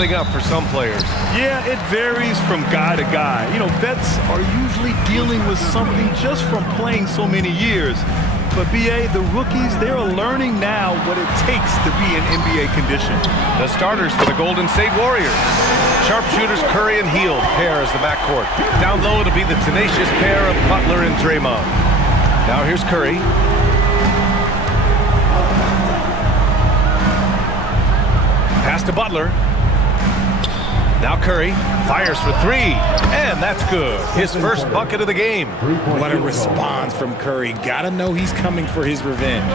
letting up for some players. Yeah, it varies from guy to guy. You know, vets are usually dealing with something just from playing so many years. But, B.A., the rookies, they're learning now what it takes to be in NBA condition. The starters for the Golden State Warriors. Sharpshooters Curry and Hield pair as the backcourt. Down low to be the tenacious pair of Butler and Draymond. Now here's Curry. Pass to Butler. Now Curry fires for three, and that's good. His first bucket of the game. What a response from Curry. Gotta know he's coming for his revenge.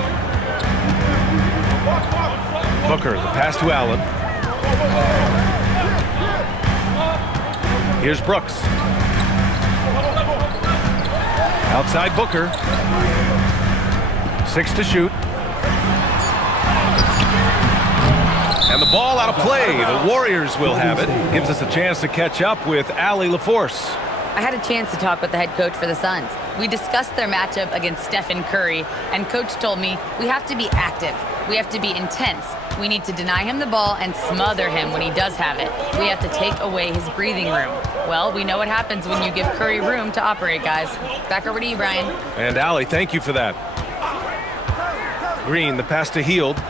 Booker, the pass to Allen. Here's Brooks. Outside Booker. 6 to shoot. And the ball out of play. The Warriors will have it. Gives us a chance to catch up with Allie LaForce. I had a chance to talk with the head coach for the Suns. We discussed their matchup against Stephen Curry, and coach told me we have to be active. We have to be intense. We need to deny him the ball and smother him when he does have it. We have to take away his breathing room. Well, we know what happens when you give Curry room to operate, guys. Back over to you, Brian. And Allie, thank you for that. Green, the pass to Hield.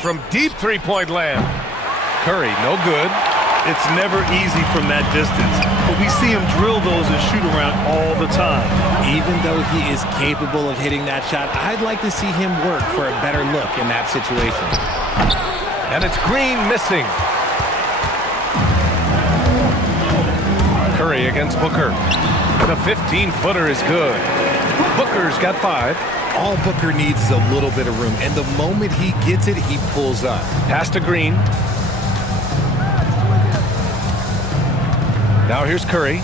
From deep three-point land. Curry, no good. It's never easy from that distance, but we see him drill those and shoot around all the time. Even though he is capable of hitting that shot, I'd like to see him work for a better look in that situation. And it's Green missing. Curry against Booker. The 15-footer is good. Booker's got 5. All Booker needs is a little bit of room, and the moment he gets it, he pulls up. Pass to Green. Now here's Curry.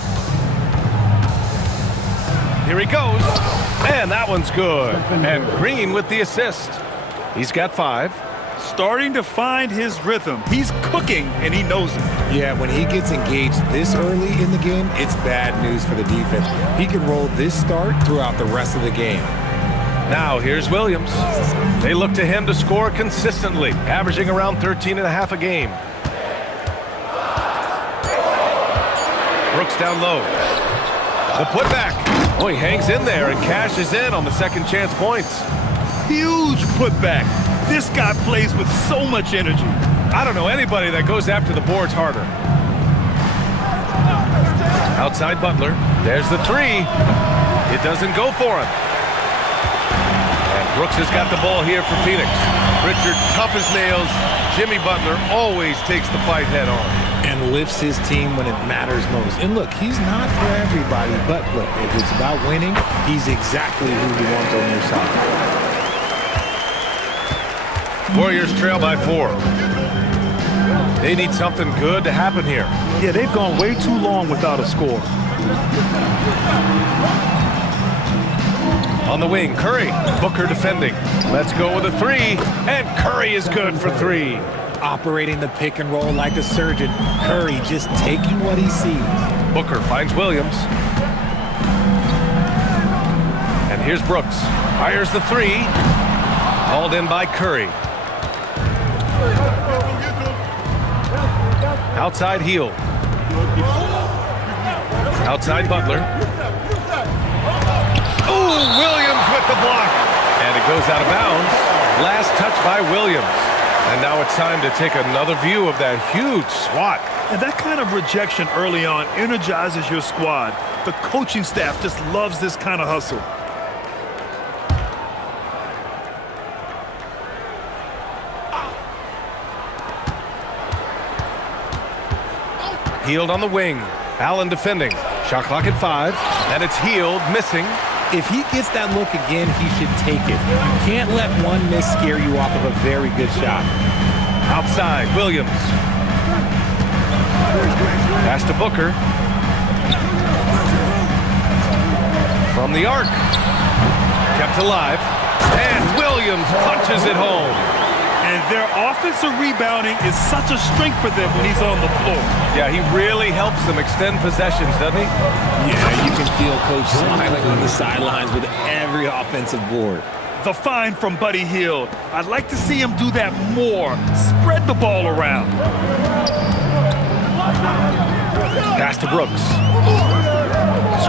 Here he goes. And that one's good. And Green with the assist. He's got 5. Starting to find his rhythm. He's cooking, and he knows it. Yeah, when he gets engaged this early in the game, it's bad news for the defense. He can roll this start throughout the rest of the game. Now here's Williams. They look to him to score consistently, averaging around 13.5 a game. Brooks down low. The putback. Oh, he hangs in there and cashes in on the second chance points. Huge putback. This guy plays with so much energy. I don't know anybody that goes after the boards harder. Outside Butler. There's the 3. It doesn't go for him. Brooks has got the ball here for Phoenix. Richard, tough as nails. Jimmy Butler always takes the fight head on. And lifts his team when it matters most. And look, he's not for everybody, but look, if it's about winning, he's exactly who you want on your side. Warriors trail by 4. They need something good to happen here. Yeah, they've gone way too long without a score. On the wing, Curry. Booker defending. Let's go with a 3. And Curry is good for 3. Operating the pick and roll like a surgeon. Curry just taking what he sees. Booker finds Williams. And here's Brooks. Fires the 3. Hauled in by Curry. Outside Hield. Outside Butler. Ooh, Williams with the block. And it goes out of bounds. Last touch by Williams. And now it's time to take another view of that huge swat. And that kind of rejection early on energizes your squad. The coaching staff just loves this kind of hustle. Hield on the wing. Allen defending. Shot clock at 5. And it's Hield missing. If he gets that look again, he should take it. You can't let one miss scare you off of a very good shot. Outside, Williams. Pass to Booker. From the arc. Kept alive. And Williams punches it home. And their offensive rebounding is such a strength for them when he's on the floor. Yeah, he really helps them extend possessions, doesn't he? Yeah, you can feel Coach smiling on the sidelines with every offensive board. The find from Buddy Hield. I'd like to see him do that more. Spread the ball around. Pass to Brooks.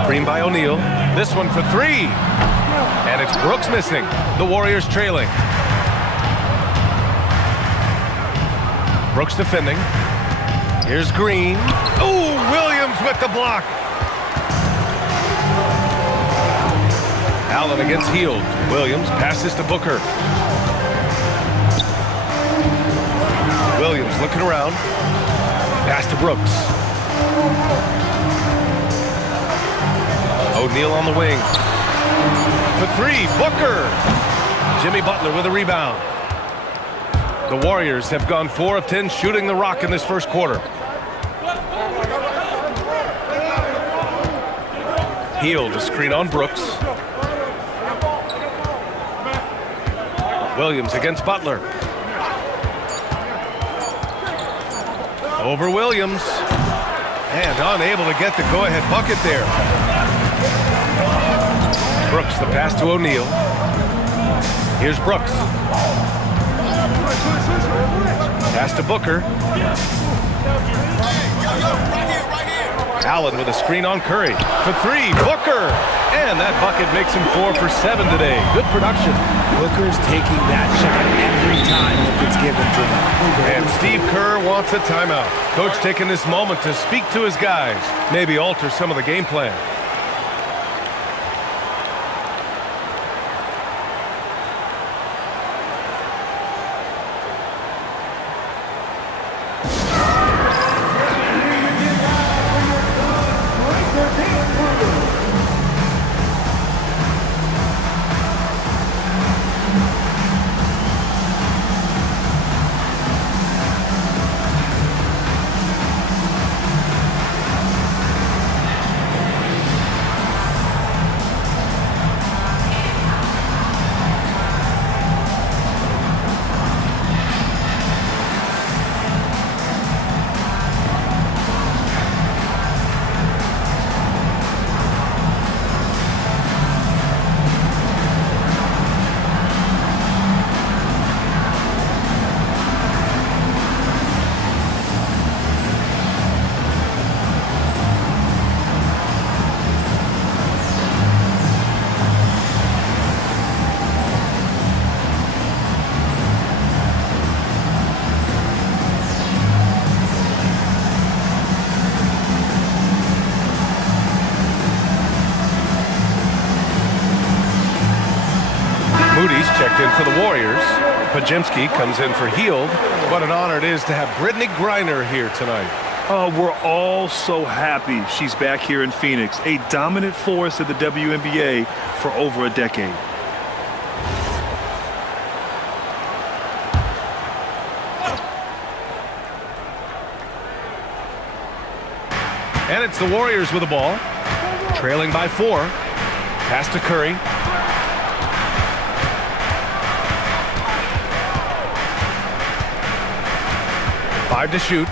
Screen by O'Neal. This one for three. And it's Brooks missing. The Warriors trailing. Brooks defending. Here's Green. Ooh, Williams with the block. Allen against Hield. Williams passes to Booker. Williams looking around. Pass to Brooks. O'Neal on the wing. For three, Booker. Jimmy Butler with a rebound. The Warriors have gone 4 of 10 shooting the rock in this first quarter. Hield a screen on Brooks. Williams against Butler. Over Williams. And unable to get the go-ahead bucket there. Brooks, the pass to O'Neal. Here's Brooks. Pass to Booker. Allen with a screen on Curry. For three, Booker. And that bucket makes him 4 for 7 today. Good production. Booker's taking that shot every time if it's given to him. And Steve Kerr wants a timeout. Coach taking this moment to speak to his guys. Maybe alter some of the game plan. Checked in for the Warriors. Pajemski comes in for Hield. What an honor it is to have Brittany Griner here tonight. We're all so happy she's back here in Phoenix, a dominant force in the WNBA for over a decade. And it's the Warriors with the ball. Trailing by 4. Pass to Curry. 5 to shoot.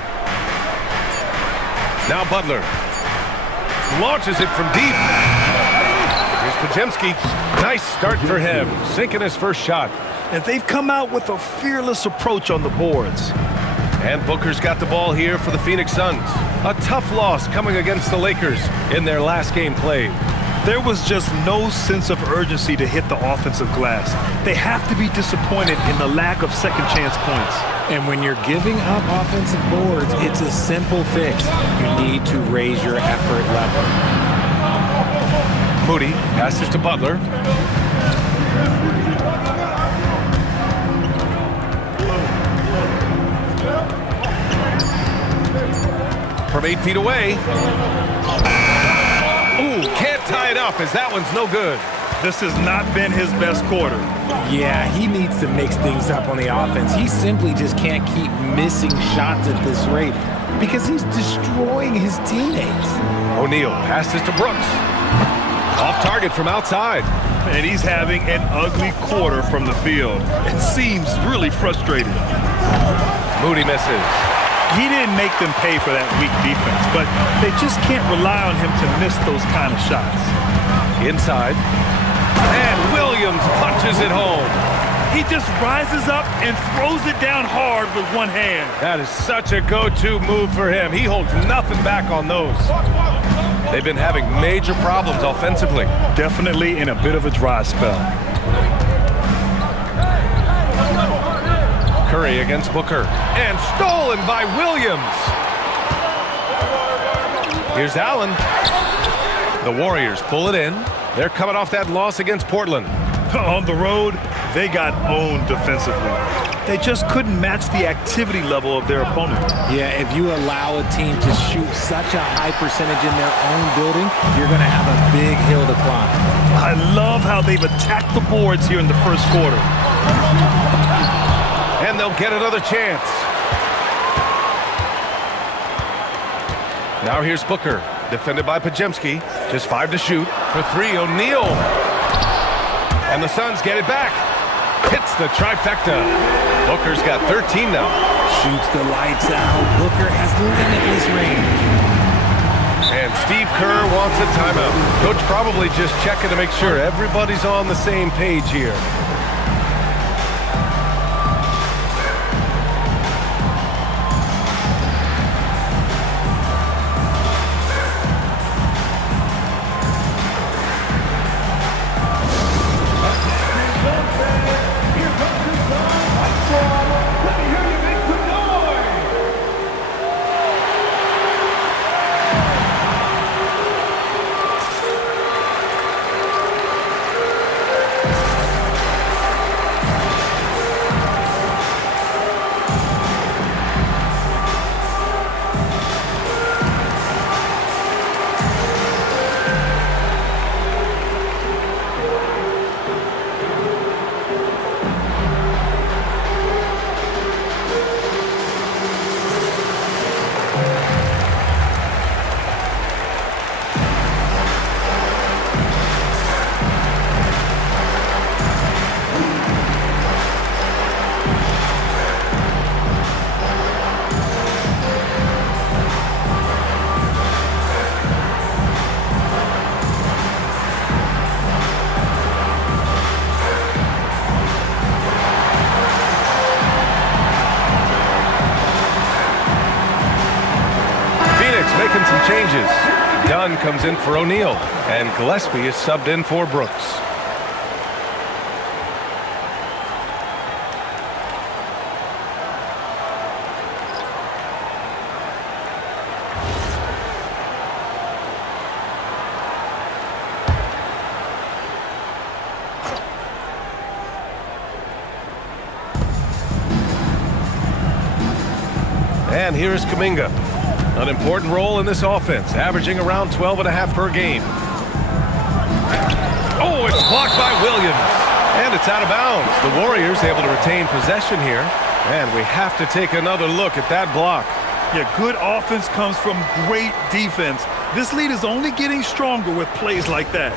Now Butler launches it from deep. Here's Pajemski. Nice start for him, sinking his first shot. And they've come out with a fearless approach on the boards. And Booker's got the ball here for the Phoenix Suns. A tough loss coming against the Lakers in their last game played. There was just no sense of urgency to hit the offensive glass. They have to be disappointed in the lack of second chance points. And when you're giving up offensive boards, it's a simple fix. You need to raise your effort level. Moody passes to Butler. From 8 feet away. Ooh, can't tie it up as that one's no good. This has not been his best quarter. Yeah, he needs to mix things up on the offense. He simply just can't keep missing shots at this rate because he's destroying his teammates. O'Neal passes to Brooks. Off target from outside. And he's having an ugly quarter from the field. It seems really frustrating. Moody misses. He didn't make them pay for that weak defense, but they just can't rely on him to miss those kind of shots. Inside. And Williams punches pushes it home. He just rises up and throws it down hard with one hand. That is such a go-to move for him. He holds nothing back on those. They've been having major problems offensively. Definitely in a bit of a dry spell. Curry against Booker. And stolen by Williams. Here's Allen. The Warriors pull it in. They're coming off that loss against Portland. On the road, they got owned defensively. They just couldn't match the activity level of their opponent. Yeah, if you allow a team to shoot such a high percentage in their own building, you're going to have a big hill to climb. I love how they've attacked the boards here in the first quarter. And they'll get another chance. Now here's Booker, defended by Pajemski. Just 5 to shoot. For 3, O'Neal. And the Suns get it back. Hits the trifecta. Booker's got 13 now. Shoots the lights out. Booker has limitless range. And Steve Kerr wants a timeout. Coach probably just checking to make sure everybody's on the same page here. Making some changes. Dunn comes in for O'Neal, and Gillespie is subbed in for Brooks. And here's Kuminga. An important role in this offense, averaging around 12.5 per game. Oh, it's blocked by Williams. And it's out of bounds. The Warriors able to retain possession here. And we have to take another look at that block. Yeah, good offense comes from great defense. This lead is only getting stronger with plays like that.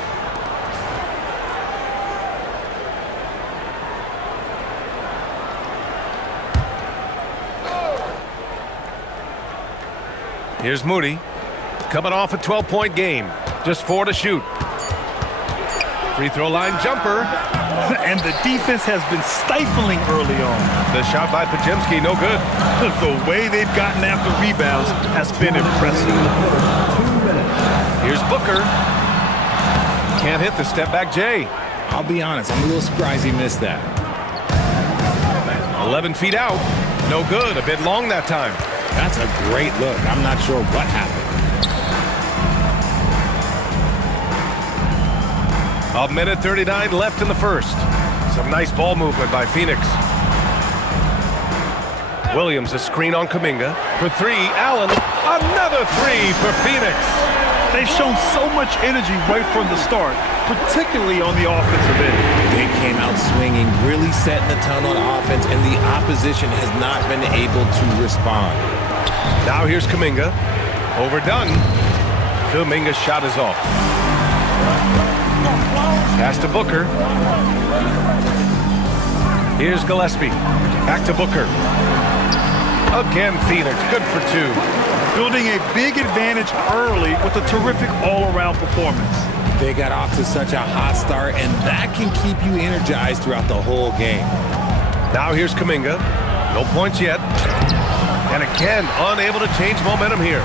Here's Moody, coming off a 12-point game. Just 4 to shoot. Free throw line jumper. And the defense has been stifling early on. The shot by Pajemski, no good. The way they've gotten after rebounds has been impressive. Here's Booker. Can't hit the step-back J. I'll be honest, I'm a little surprised he missed that. 11 feet out. No good, a bit long that time. That's a great look. I'm not sure what happened. A minute 39 left in the first. Some nice ball movement by Phoenix. Williams, a screen on Kuminga. For 3, Allen. Another 3 for Phoenix. They've shown so much energy right from the start, particularly on the offensive end. They came out swinging, really setting the tone on offense, and the opposition has not been able to respond. Now here's Kuminga. Overdone. Kuminga's shot is off. Pass to Booker. Here's Gillespie. Back to Booker. Again, Phoenix. Good for 2. Building a big advantage early with a terrific all-around performance. They got off to such a hot start, and that can keep you energized throughout the whole game. Now here's Kuminga. No points yet. And again, unable to change momentum here.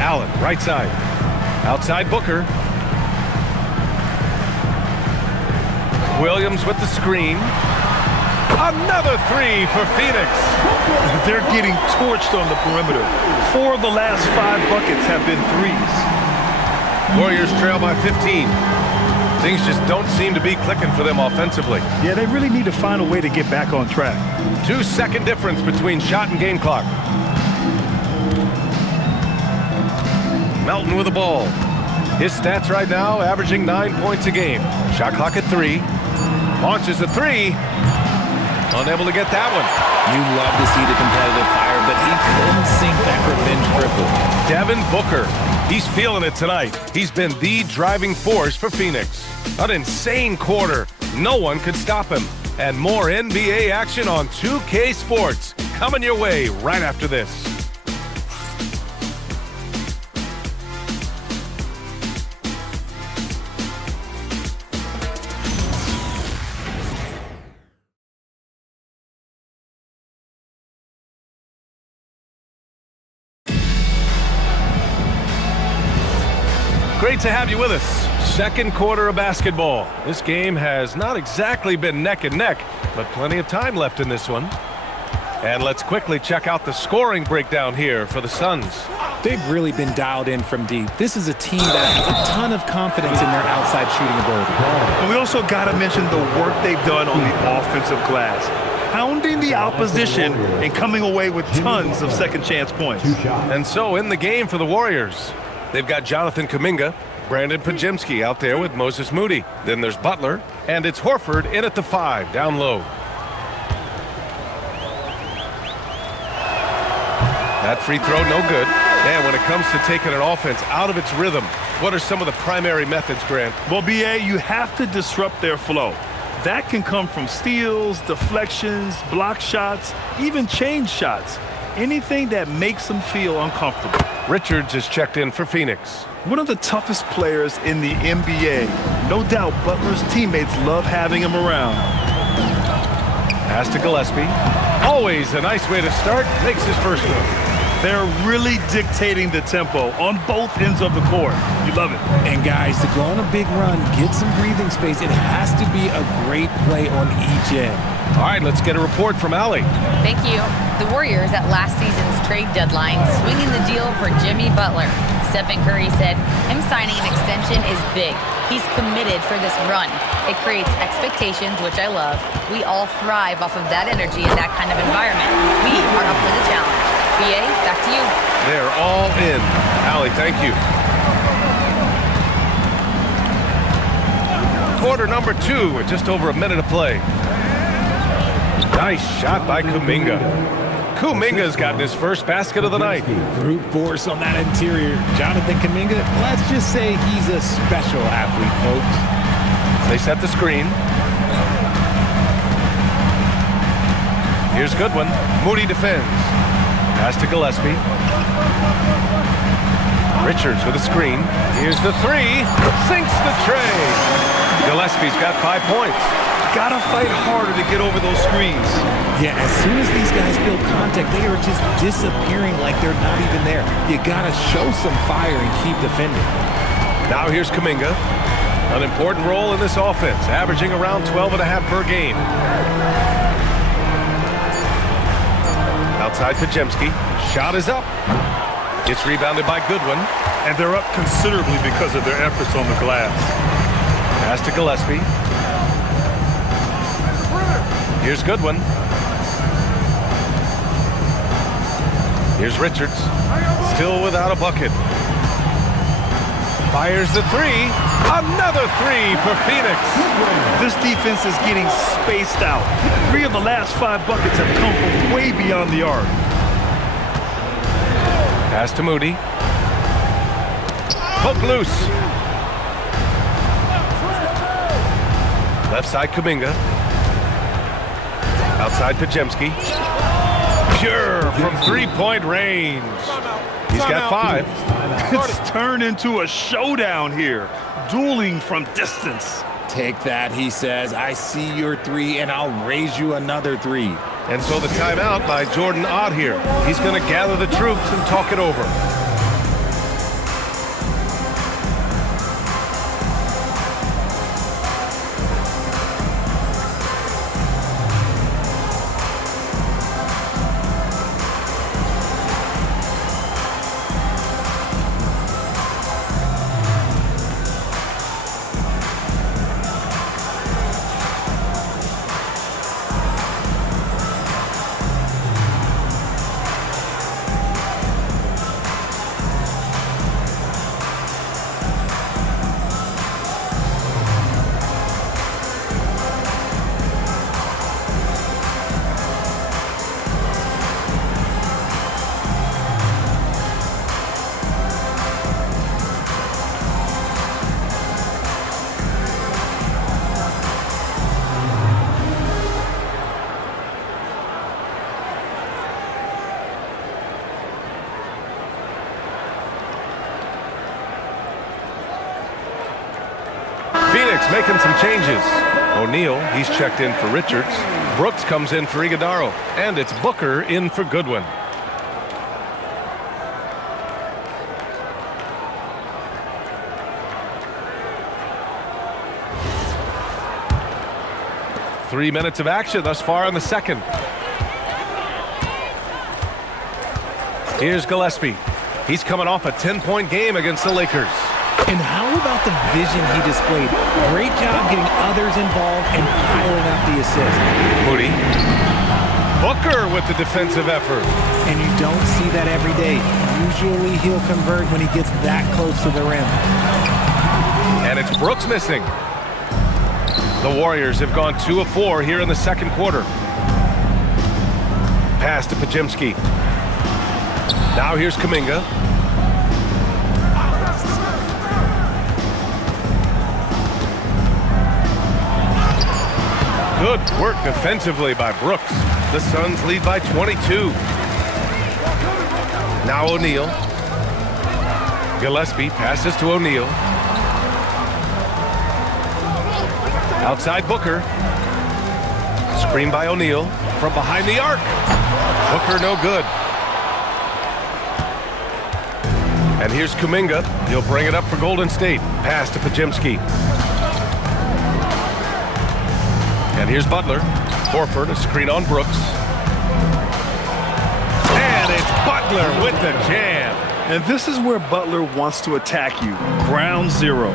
Allen, right side. Outside Booker. Williams with the screen. Another three for Phoenix. They're getting torched on the perimeter. 4 of the last 5 buckets have been threes. Warriors trail by 15. Things just don't seem to be clicking for them offensively. Yeah, they really need to find a way to get back on track. 2-second difference between shot and game clock. Melton with the ball. His stats right now averaging 9 points a game. Shot clock at 3. Launches a 3. Unable to get that one. You love to see the competitive fire, but he couldn't sink that revenge triple. Devin Booker. He's feeling it tonight. He's been the driving force for Phoenix. An insane quarter. No one could stop him. And more NBA action on 2K Sports. Coming your way right after this. Great to have you with us. Second quarter of basketball. This game has not exactly been neck and neck, but plenty of time left in this one. And let's quickly check out the scoring breakdown here for the Suns. They've really been dialed in from deep. This is a team that has a ton of confidence in their outside shooting ability. And we also got to mention the work they've done on the offensive glass. Pounding the opposition and coming away with tons of second chance points. And so in the game for the Warriors, they've got Jonathan Kuminga, Brandon Pajemski out there with Moses Moody. Then there's Butler, and it's Horford in at the 5, down low. That free throw, no good. And when it comes to taking an offense out of its rhythm, what are some of the primary methods, Grant? Well, B.A., you have to disrupt their flow. That can come from steals, deflections, block shots, even change shots. Anything that makes them feel uncomfortable. Richards is checked in for Phoenix. One of the toughest players in the NBA. No doubt Butler's teammates love having him around. Pass to Gillespie. Always a nice way to start. Makes his first one. They're really dictating the tempo on both ends of the court. You love it. And guys, to go on a big run, get some breathing space, it has to be a great play on each end. All right, let's get a report from Allie. Thank you. The Warriors at last season's trade deadline swinging the deal for Jimmy Butler. Stephen Curry said him signing an extension is big. He's committed for this run. It creates expectations, which I love. We all thrive off of that energy in that kind of environment. We are up for the challenge. B.A., back to you. They're all in. Allie, thank you. Quarter number 2 with just over a minute of play. Nice shot by Kuminga. Kuminga's gotten his first basket of the night. Brute force on that interior. Jonathan Kuminga, let's just say he's a special athlete, folks. They set the screen. Here's Goodwin. Moody defends. Pass to Gillespie. Richards with a screen. Here's the 3. Sinks the tray. Gillespie's got 5 points. Gotta fight harder to get over those screens. Yeah, as soon as these guys feel contact, they are just disappearing like they're not even there. You gotta show some fire and keep defending. Now here's Kuminga. An important role in this offense, averaging around 12.5 per game. Outside Pajemski. Shot is up. It's rebounded by Goodwin. And they're up considerably because of their efforts on the glass. Pass to Gillespie. Here's Goodwin. Here's Richards. Still without a bucket. Fires the 3. Another 3 for Phoenix. This defense is getting spaced out. 3 of the last 5 buckets have come from way beyond the arc. Pass to Moody. Hook loose. Left side Kuminga. Outside Pajemski. Pure from 3-point range. He's got 5. It's turned into a showdown here. Dueling from distance. Take that, he says. I see your 3, and I'll raise you another 3. And so the timeout by Jordan Ott here. He's going to gather the troops and talk it over. Phoenix making some changes. O'Neal, he's checked in for Richards. Brooks comes in for Iguodaro. And it's Booker in for Goodwin. Three minutes of action thus far in the second. Here's Gillespie. He's coming off a 10-point game against the Lakers. And how about the vision he displayed? Great job getting others involved and piling up the assist. Moody. Booker with the defensive effort. And you don't see that every day. Usually he'll convert when he gets that close to the rim. And it's Brooks missing. The Warriors have gone 2 of 4 here in the second quarter. Pass to Pajemski. Now here's Kuminga. Good work defensively by Brooks. The Suns lead by 22. Now O'Neal. Gillespie passes to O'Neal. Outside Booker. Screen by O'Neal from behind the arc. Booker no good. And here's Kuminga. He'll bring it up for Golden State. Pass to Pajemski. And here's Butler. Horford, a screen on Brooks. And it's Butler with the jam. And this is where Butler wants to attack you. Ground zero.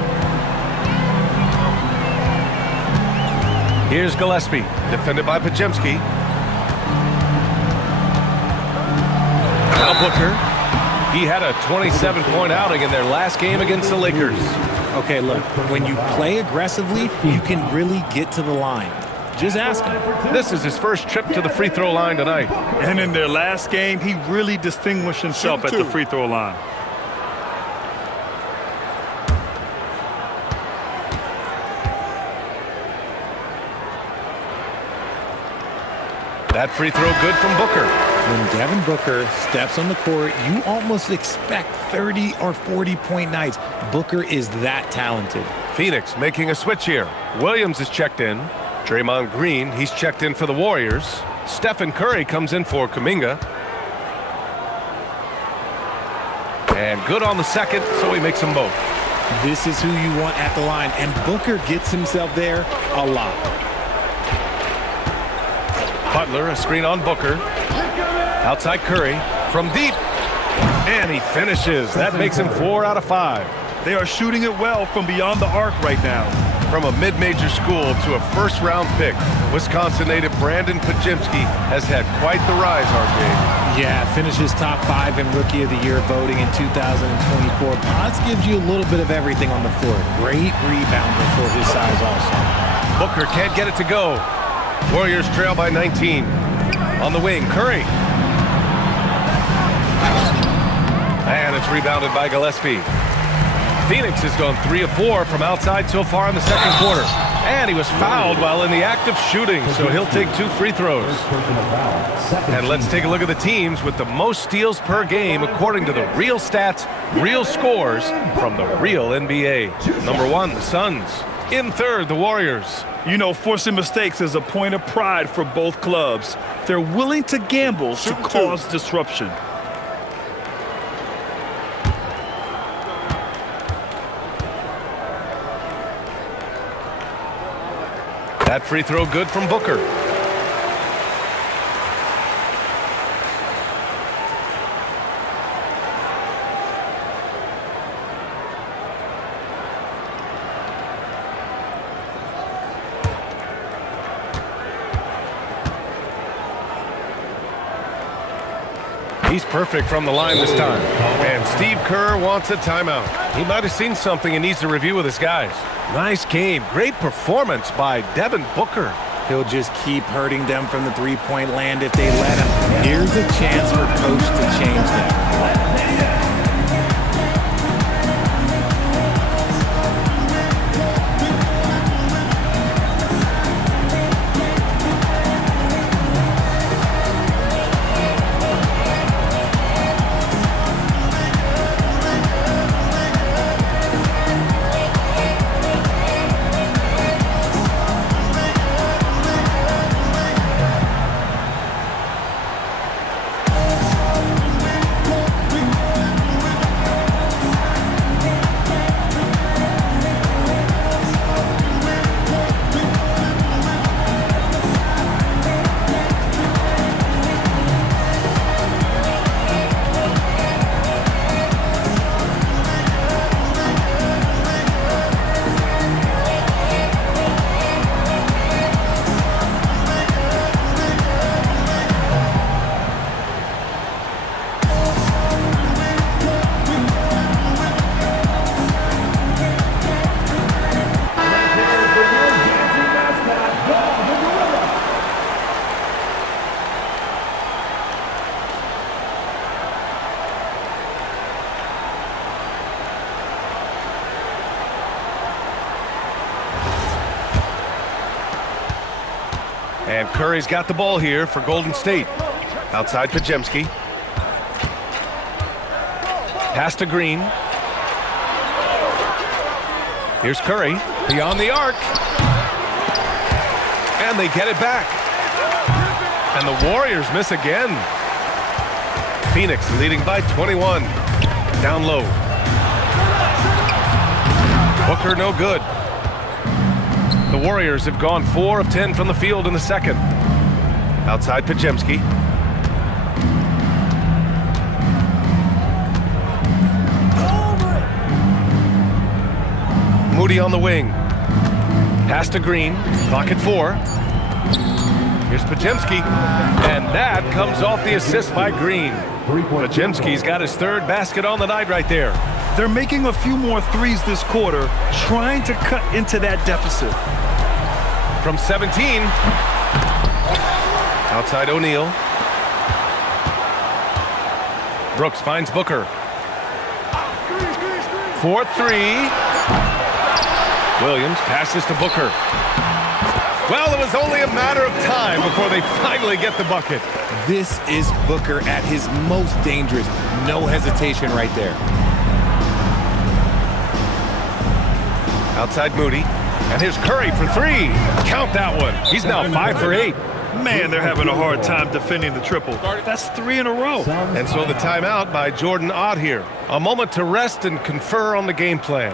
Here's Gillespie, defended by Pajemski. Now Booker. He had a 27-point outing in their last game against the Lakers. Okay, look, when you play aggressively, you can really get to the line. Just ask him. This is his first trip to the free throw line tonight. And in their last game, he really distinguished himself at the free throw line. That free throw good from Booker. When Devin Booker steps on the court, you almost expect 30 or 40-point nights. Booker is that talented. Phoenix making a switch here. Williams is checked in. Draymond Green, he's checked in for the Warriors. Stephen Curry comes in for Kuminga. And good on the second, so he makes them both. This is who you want at the line, and Booker gets himself there a lot. Butler, a screen on Booker. Outside Curry from deep. And he finishes. That makes him 4 out of 5. They are shooting it well from beyond the arc right now. From a mid-major school to a first-round pick, Wisconsin native Brandon Pajemski has had quite the rise, RJ. Yeah, finishes top 5 in Rookie of the Year voting in 2024. Potts gives you a little bit of everything on the floor. Great rebounder for his size also. Booker can't get it to go. Warriors trail by 19. On the wing, Curry. And it's rebounded by Gillespie. Phoenix has gone 3 of 4 from outside so far in the second quarter. And he was fouled while in the act of shooting, so he'll take 2 free throws. And let's take a look at the teams with the most steals per game according to the real stats, real scores from the real NBA. Number 1, the Suns. In third, the Warriors. You know, forcing mistakes is a point of pride for both clubs. They're willing to gamble to cause disruption. That free throw good from Booker. He's perfect from the line this time. And Steve Kerr wants a timeout. He might have seen something and needs to review with his guys. Nice game. Great performance by Devin Booker. He'll just keep hurting them from the three-point land if they let him. Here's a chance for Coach to change that. And Curry's got the ball here for Golden State. Outside Pajemski. Pass to Green. Here's Curry. Beyond the arc. And they get it back. And the Warriors miss again. Phoenix leading by 21. Down low. Booker no good. The Warriors have gone 4 of 10 from the field in the second. Outside Pajemski. Moody on the wing. Pass to Green. Clock at 4. Here's Pajemski. And that comes off the assist by Green. Pajemski's got his 3rd basket on the night right there. They're making a few more threes this quarter, trying to cut into that deficit. From 17. Outside O'Neal. Brooks finds Booker. 4-3. Williams passes to Booker. Well, it was only a matter of time before they finally get the bucket. This is Booker at his most dangerous. No hesitation right there. Outside Moody. And here's Curry for 3. Count that one. He's now 5 for 8. Man, they're having a hard time defending the triple. That's 3 in a row. And so the timeout by Jordan Ott here. A moment to rest and confer on the game plan.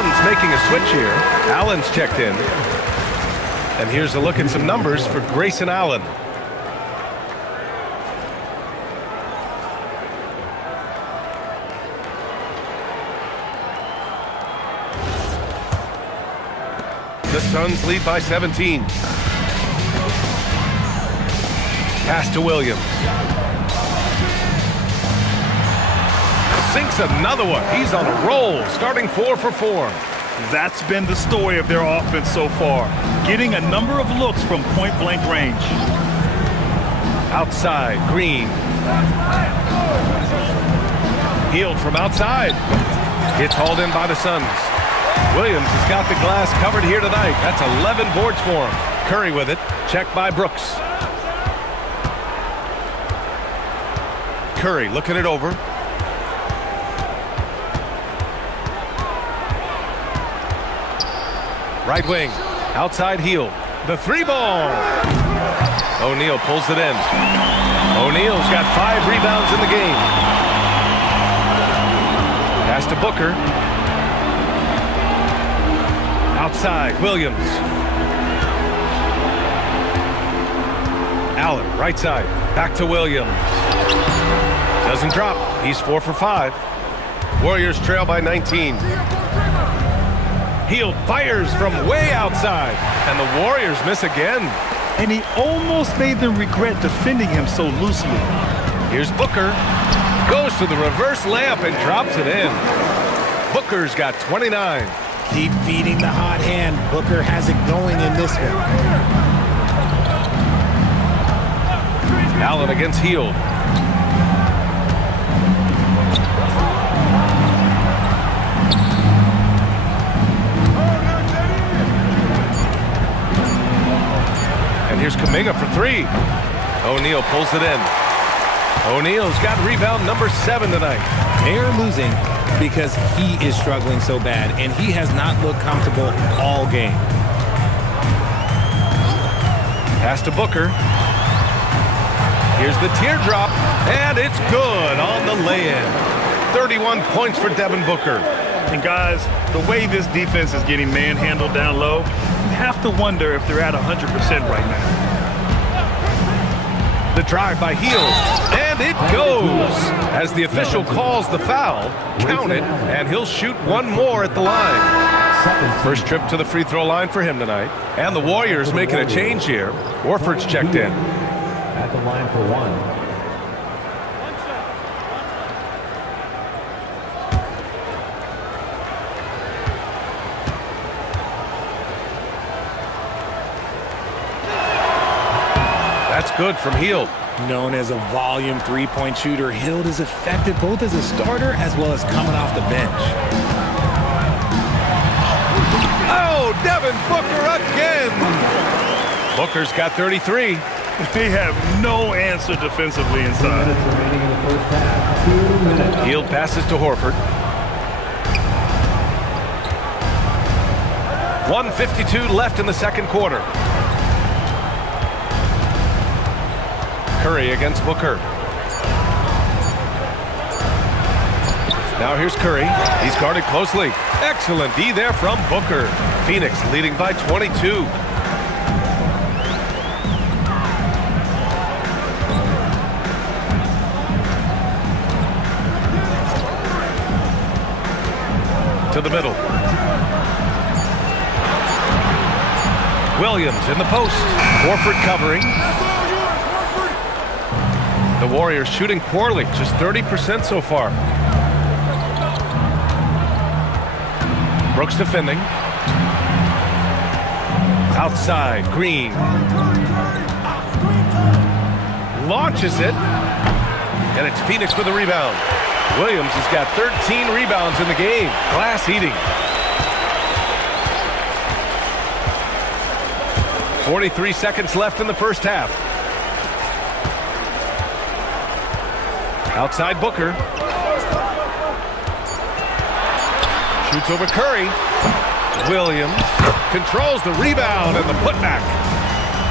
Suns making a switch here. Allen's checked in. And here's a look at some numbers for Grayson Allen. The Suns lead by 17. Pass to Williams. Sinks another one. He's on a roll, starting 4 for 4. That's been the story of their offense so far, getting a number of looks from point-blank range. Outside, Green. Healed from outside. It's hauled in by the Suns. Williams has got the glass covered here tonight. That's 11 boards for him. Curry with it. Checked by Brooks. Curry looking it over. Right wing. Outside heel. The 3-ball. O'Neal pulls it in. O'Neal's got 5 rebounds in the game. Pass to Booker. Outside, Williams. Allen, right side. Back to Williams. Doesn't drop. He's 4 for 5. Warriors trail by 19. Hield fires from way outside. And the Warriors miss again. And he almost made them regret defending him so loosely. Here's Booker. Goes to the reverse layup and drops it in. Booker's got 29. Keep feeding the hot hand. Booker has it going in this one. Allen against Hield. And here's Kuminga for 3. O'Neal pulls it in. O'Neal's got rebound number 7 tonight. They're losing because he is struggling so bad, and he has not looked comfortable all game. Pass to Booker. Here's the teardrop, and it's good on the lay-in. 31 points for Devin Booker. And guys, the way this defense is getting manhandled down low, you have to wonder if they're at 100% right now. The drive by Hield, and it goes. As the official calls the foul, count it, and he'll shoot one more at the line. First trip to the free throw line for him tonight. And the Warriors making a change here. Horford's checked in. At the line for 1. That's good from Hield. Known as a volume three-point shooter, Hield is effective both as a starter as well as coming off the bench. Oh, Devin Booker again. Booker's got 33. They have no answer defensively inside. 2 minutes remaining in the first half. 2 minutes. Hield passes to Horford. 1:52 left in the second quarter. Curry against Booker. Now here's Curry. He's guarded closely. Excellent D there from Booker. Phoenix leading by 22. To the middle. Williams in the post. Horford covering. The Warriors shooting poorly, just 30% so far. Brooks defending. Outside, Green. Launches it. And it's Phoenix with a rebound. Williams has got 13 rebounds in the game. Glass eating. 43 seconds left in the first half. Outside Booker. Shoots over Curry. Williams controls the rebound and the putback.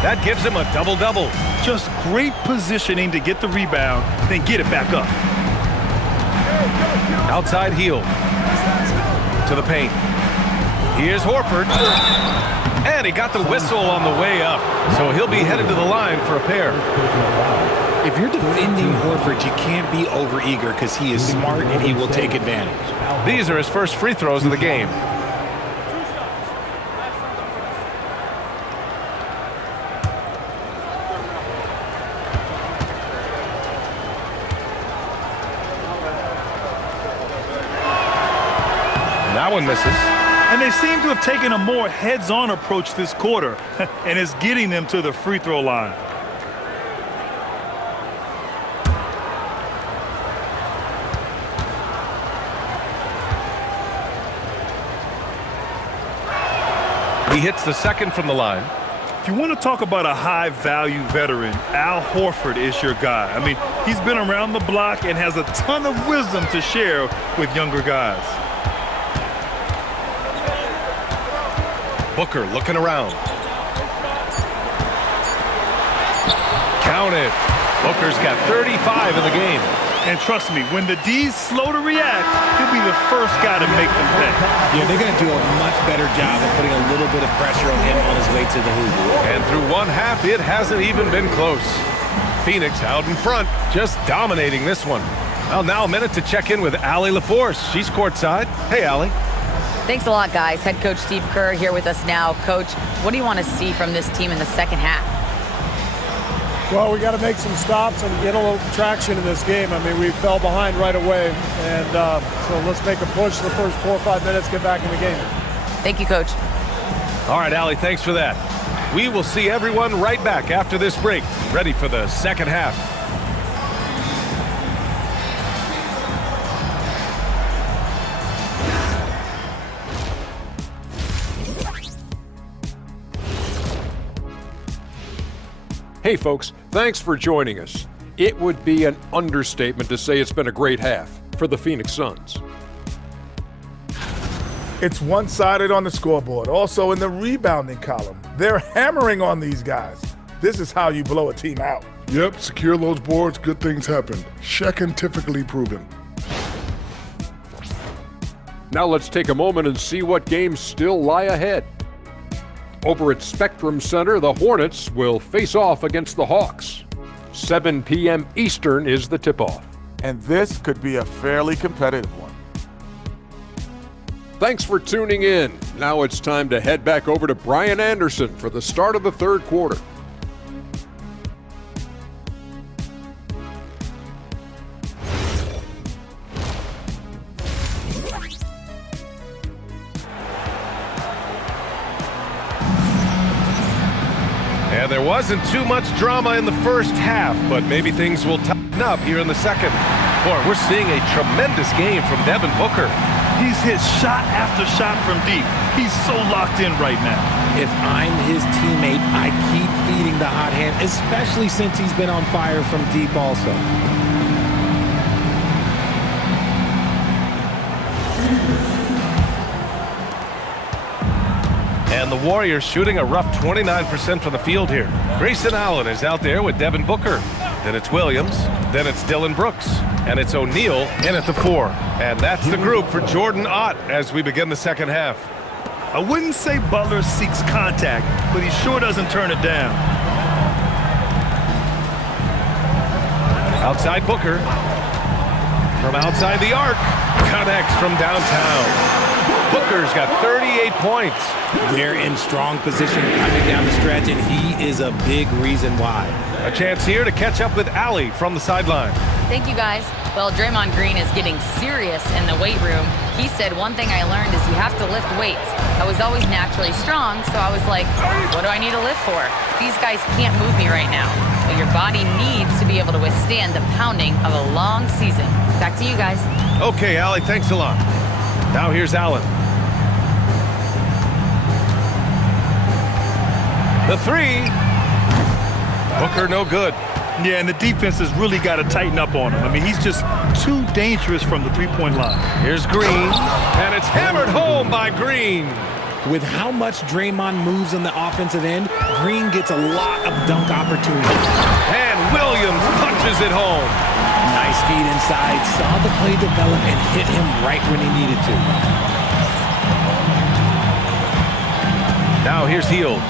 That gives him a double-double. Just great positioning to get the rebound, then get it back up. Outside heel. To the paint. Here's Horford. And he got the whistle on the way up. So he'll be headed to the line for a pair. If you're defending Horford, you can't be overeager because he is smart and he will take advantage. These are his first free throws of the game. That one misses. And they seem to have taken a more heads-on approach this quarter, and it's getting them to the free throw line. He hits the second from the line. If you want to talk about a high-value veteran, Al Horford is your guy. I mean, he's been around the block and has a ton of wisdom to share with younger guys. Booker looking around. Count it. Booker's got 35 in the game. And trust me, when the D's slow to react, he'll be the first guy to make them pay. Yeah, they're going to do a much better job of putting a little bit of pressure on him on his way to the hoop. And through one half, it hasn't even been close. Phoenix out in front, just dominating this one. Well, now a minute to check in with Allie LaForce. She's courtside. Hey, Allie. Thanks a lot, guys. Head coach Steve Kerr here with us now. Coach, what do you want to see from this team in the second half? Well, we got to make some stops and get a little traction in this game. I mean, we fell behind right away, and so let's make a push the first 4 or 5 minutes, get back in the game. Thank you, Coach. All right, Allie, thanks for that. We will see everyone right back after this break, ready for the second half. Hey folks, thanks for joining us. It would be an understatement to say it's been a great half for the Phoenix Suns. It's one-sided on the scoreboard. Also in the rebounding column, they're hammering on these guys. This is how you blow a team out. Yep, secure those boards, good things happen. Scientifically proven. Now let's take a moment and see what games still lie ahead. Over at Spectrum Center, the Hornets will face off against the Hawks. 7 p.m. Eastern is the tip-off. And this could be a fairly competitive one. Thanks for tuning in. Now it's time to head back over to Brian Anderson for the start of the third quarter. And there wasn't too much drama in the first half, but maybe things will tighten up here in the second. Boy, we're seeing a tremendous game from Devin Booker. He's hit shot after shot from deep. He's so locked in right now. If I'm his teammate, I keep feeding the hot hand, especially since he's been on fire from deep also. And the Warriors shooting a rough 29% from the field here. Grayson Allen is out there with Devin Booker. Then it's Williams. Then it's Dylan Brooks. And it's O'Neal in at the 4. And that's the group for Jordan Ott as we begin the second half. I wouldn't say Butler seeks contact, but he sure doesn't turn it down. Outside Booker. From outside the arc. Connects from downtown. Booker's got 38 points. They're in strong position coming down the stretch, and he is a big reason why. A chance here to catch up with Allie from the sideline. Thank you, guys. Well, Draymond Green is getting serious in the weight room. He said, one thing I learned is you have to lift weights. I was always naturally strong, so I was like, what do I need to lift for? These guys can't move me right now. But your body needs to be able to withstand the pounding of a long season. Back to you guys. Okay, Allie, thanks a lot. Now here's Allen. The 3. Booker no good. Yeah, and the defense has really got to tighten up on him. I mean, he's just too dangerous from the three-point line. Here's Green, and it's hammered home by Green. With how much Draymond moves on the offensive end, Green gets a lot of dunk opportunities. And Williams punches it home. Nice feed inside, saw the play develop and hit him right when he needed to. Now here's Hield.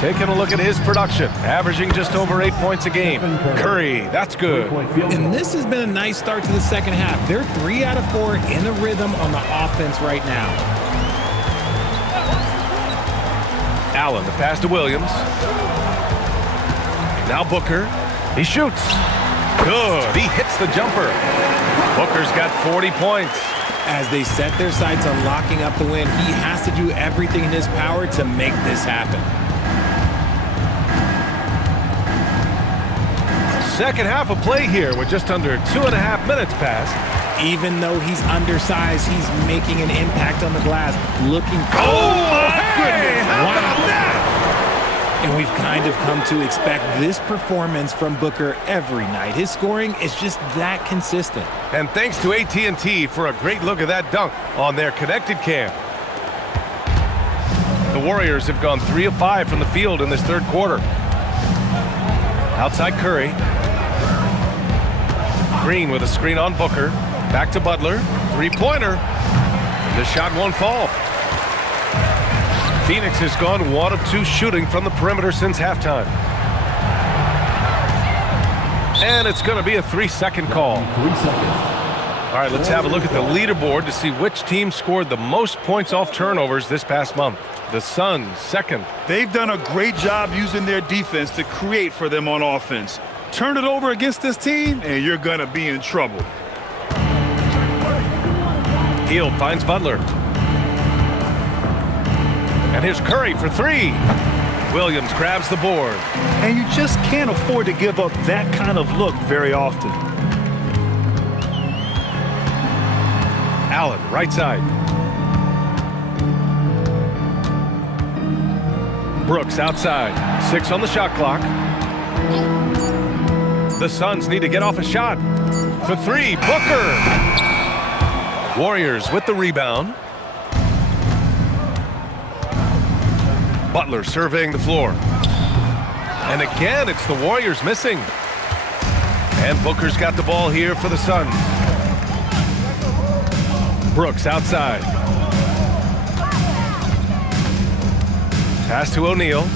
Taking a look at his production, averaging just over 8 points a game. Curry, that's good. And this has been a nice start to the second half. They're 3 out of 4 in the rhythm on the offense right now. Allen, the pass to Williams. Now Booker. He shoots. Good. He hits the jumper. Booker's got 40 points. As they set their sights on locking up the win, he has to do everything in his power to make this happen. Second half of play here with just under 2.5 minutes passed. Even though he's undersized, he's making an impact on the glass, looking for... Oh, my goodness! How about that? And we've kind of come to expect this performance from Booker every night. His scoring is just that consistent. And thanks to AT&T for a great look at that dunk on their connected cam. The Warriors have gone 3 of 5 from the field in this third quarter. Outside Curry. Green with a screen on Booker. Back to Butler. Three-pointer. The shot won't fall. Phoenix has gone 1 of 2 shooting from the perimeter since halftime. And it's going to be a 3-second call. 3 seconds. All right, let's have a look at the leaderboard to see which team scored the most points off turnovers this past month. The Suns, second. They've done a great job using their defense to create for them on offense. Turn it over against this team, and you're going to be in trouble. Hield finds Butler. And here's Curry for 3. Williams grabs the board. And you just can't afford to give up that kind of look very often. Allen, right side. Brooks outside. 6 on the shot clock. The Suns need to get off a shot. For 3, Booker. Warriors with the rebound. Butler surveying the floor. And again, it's the Warriors missing. And Booker's got the ball here for the Suns. Brooks outside. Pass to O'Neal.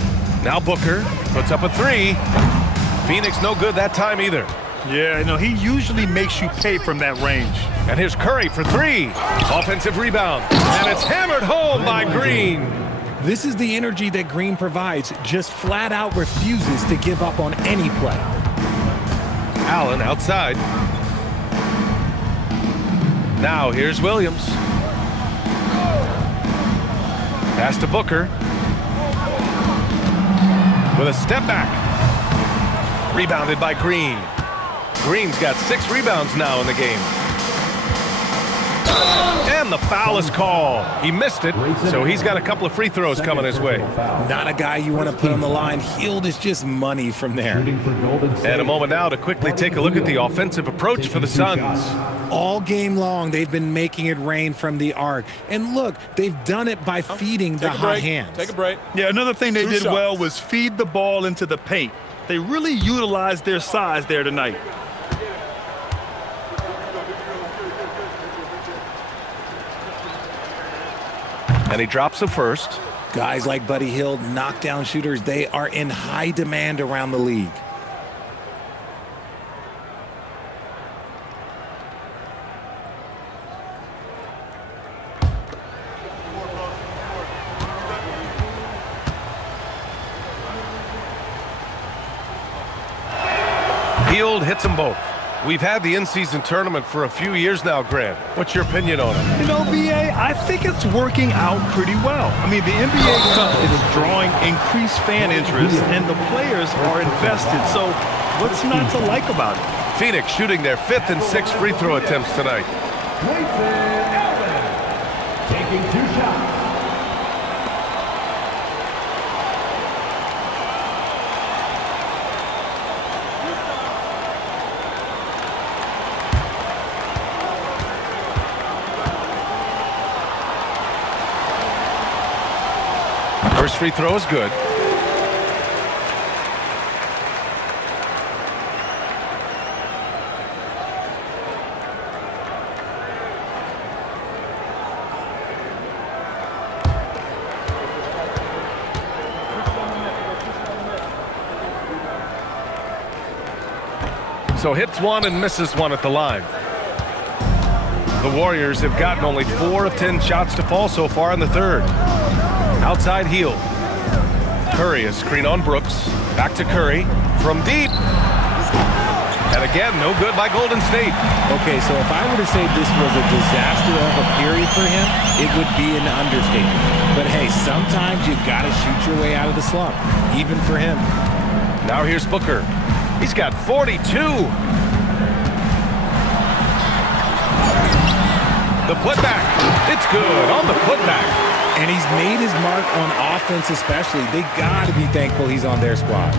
Now Booker puts up a 3. Phoenix no good that time either. Yeah, no, he usually makes you pay from that range. And here's Curry for 3. Offensive rebound. And it's hammered home by Green. This is the energy that Green provides, just flat out refuses to give up on any play. Allen outside. Now here's Williams. Pass to Booker. With a step back. Rebounded by Green. Green's got 6 rebounds now in the game. And the foul is called. He missed it, so he's got a couple of free throws coming his way. Not a guy you want to put on the line. Hield is just money from there. And a moment now to quickly take a look at the offensive approach for the Suns. All game long, they've been making it rain from the arc. And look, they've done it by feeding the hot hands. Take a break. Yeah, another thing they did well was feed the ball into the paint. They really utilized their size there tonight. And he drops the first. Guys like Buddy Hield, knockdown shooters, they are in high demand around the league. Hield hits them both. We've had the in-season tournament for a few years now, Grant. What's your opinion on it? You know, B.A., I think it's working out pretty well. I mean, the NBA Cup is drawing increased fan interest, and the players are invested. So what's not to like about it? Phoenix shooting their 5th and 6th free throw attempts tonight. Taking 2 shots. First free throw is good. So hits one and misses one at the line. The Warriors have gotten only 4 of 10 shots to fall so far in the third. Outside heel. Curry, a screen on Brooks. Back to Curry from deep. And again, no good by Golden State. Okay, so if I were to say this was a disaster of a period for him, it would be an understatement. But hey, sometimes you got to shoot your way out of the slump, even for him. Now here's Booker. He's got 42. The putback. It's good on the putback. And he's made his mark on offense especially. They got to be thankful he's on their squad.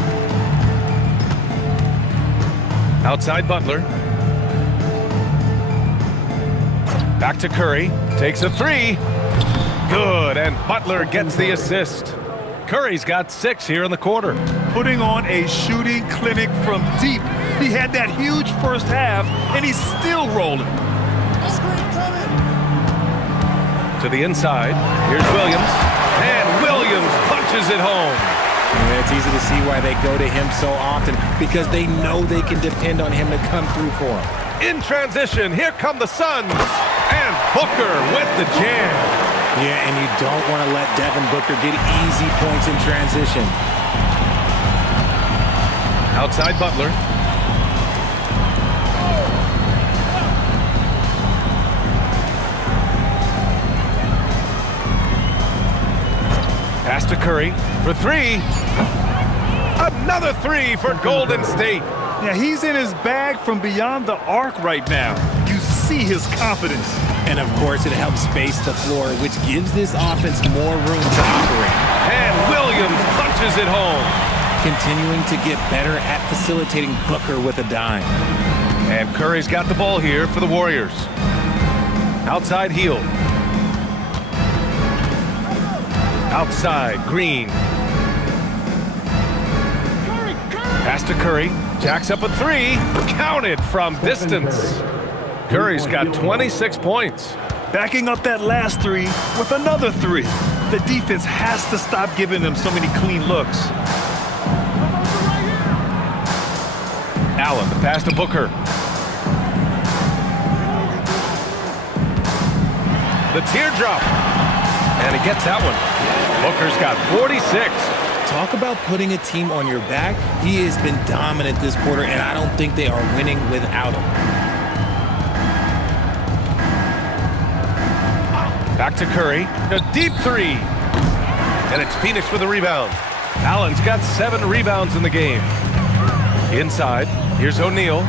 Outside Butler. Back to Curry. Takes a three. Good, and Butler gets the assist. Curry's got 6 here in the quarter. Putting on a shooting clinic from deep. He had that huge first half, and he's still rolling. To the inside. Here's Williams. And Williams punches it home. And it's easy to see why they go to him so often, because they know they can depend on him to come through for them. In transition, here come the Suns. And Booker with the jam. Yeah, and you don't want to let Devin Booker get easy points in transition. Outside Butler. Pass to Curry for 3. Another 3 for Golden State. Yeah, he's in his bag from beyond the arc right now. You see his confidence. And of course, it helps space the floor, which gives this offense more room to operate. And Williams punches it home. Continuing to get better at facilitating Booker with a dime. And Curry's got the ball here for the Warriors. Outside heel. Outside, Green. Pass to Curry. Jacks up a 3. Counted from distance. Curry's got 26 points. Backing up that last 3 with another 3. The defense has to stop giving them so many clean looks. Allen, the pass to Booker. The teardrop. And he gets that one. Booker's got 46. Talk about putting a team on your back. He has been dominant this quarter, and I don't think they are winning without him. Back to Curry. A deep 3. And it's Phoenix with a rebound. Allen's got 7 rebounds in the game. Inside. Here's O'Neal.